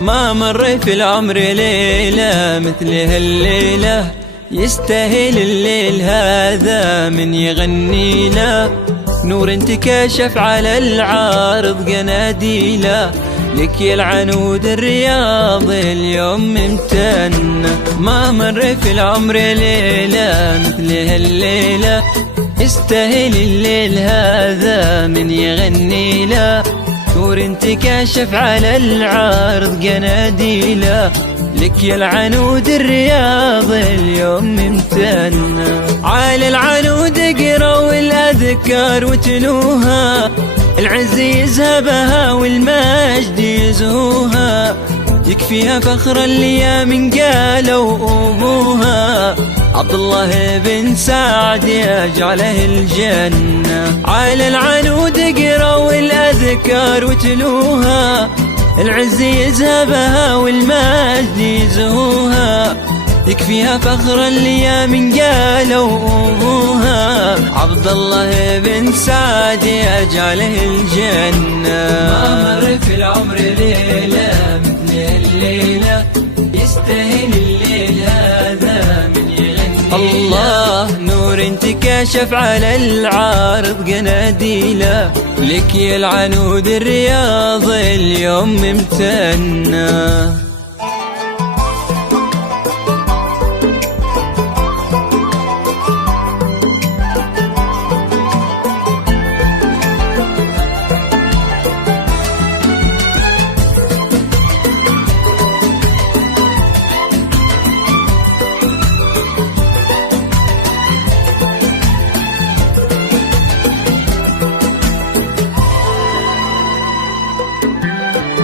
ما مر في العمر ليلة مثل هالليلة، يستاهل الليل هذا من يغني له. نور انتكشف على العارض قناديله، لك يا العنود الرياض اليوم ممتنة. ما مر في العمر ليلة مثل هالليلة، يستاهل الليل هذا من يغني له. نور انتكشف على العارض قناديله، لك يا العنود الرياض اليوم ممتنة. عالي العنود اقروا الأذكار وتلوها، العز يذهبها والمجد يزهوها. يكفيها فخر اليمين قالوا أبوها، عبد الله بن سعد يجعله الجنة. عالي العنود اقروا الأذكار وتلوها، العز يذهبها والمجد يزهوها. يكفيها فخر اليمين قالوا أبوها، عبد الله بن سعد يجعله الجنة. ما مر في العمر ليلة مثل الليلة، يستاهل الليل هذا من يغني. الله نور انتكشف على العارض قناديله، لك يا العنود الرياض اليوم ممتنة.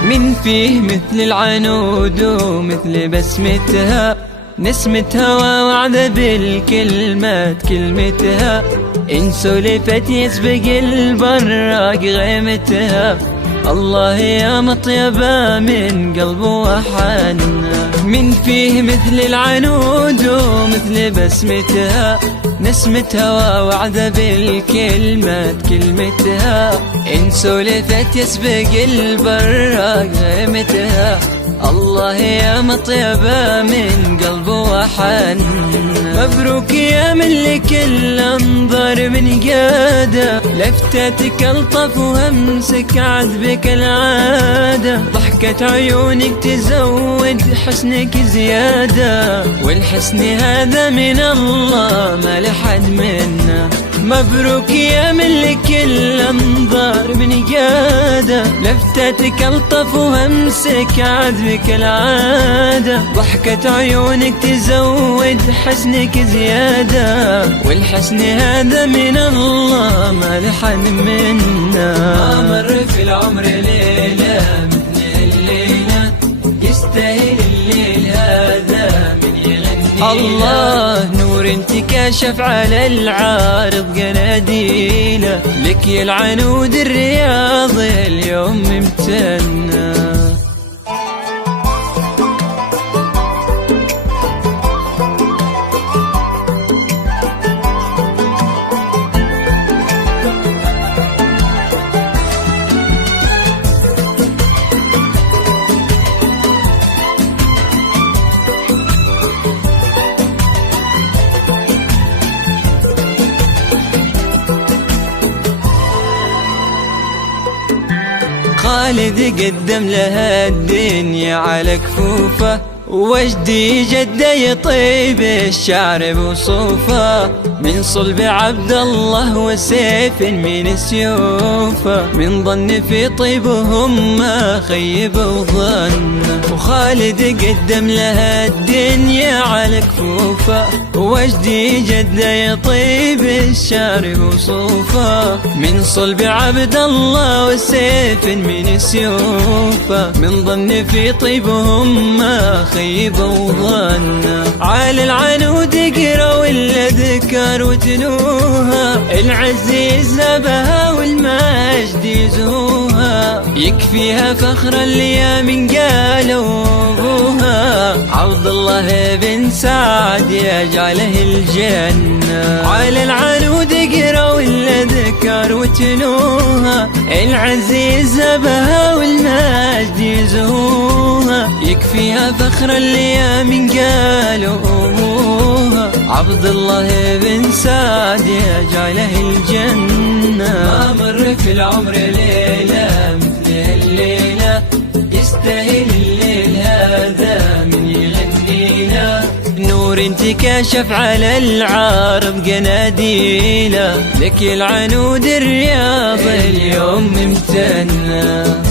من فيه مثل العنود ومثل بسمتها، نسمة هوا وعد بالكلمات كلمتها. إن سلفت يسبق البراق غيمتها، الله يا مطيبة من قلب وحنة. من فيه مثل العنود ومثل بسمتها، نسمة هوا وعد بالكلمات كلمتها. إن سلفت يسبق البراق غيمتها، الله يا مطيبة من قلب وحن. مبروك يا ملك الأنظار من قادة، لفتتك الطف وهمسك عذبك العادة. ضحكة عيونك تزود حسنك زيادة، والحسن هذا من الله ما لحد منا. مبروك يا ملك الأنظار من قادة، لفتتك الطف وهمسك عذبك العادة. ضحكة عيونك تزود حسنك زيادة، والحسن هذا من الله ما لحد منا. ما مر في العمر ليلة مثل الليلة، يستاهل الليل هذا من يغني. الله نور انتكشف على العارض قناديله، لك يا العنود الرياض اليوم ممتنة. خالد قدم لها الدنيا على كفوفه، وجدي جده يطيب الشعر بوصوفه. من صلب عبد الله وسيف من سيوفه، من ظن في طيبهم ما خيب وظن. وخالد قدم لها الدنيا على كفوفه، وجدي جده يطيب الشعر بوصوفه. من صلب عبد الله وسيف من سيوفه، من ظن في طيبهم ما خيب وظن. على العنود قروا الأذكار وتلوها، العز يذهبها والمجد يزهوها. يكفيها فخر اليمين قالوا أبوها، عبد الله بن سعد يجعله الجنة. على العنود قروا الأذكار وتلوها، العز يذهبها والمجد يزهوها. يا فخر الليام قالوا أبوها عبد الله بن سعد يا جاله الجنة. ما مر في العمر ليلة مثل الليلة يستاهل الليل هذا من يغنينا. نور انتكاشف على العرب قناديله لك العنود الرياض اليوم ممتنة.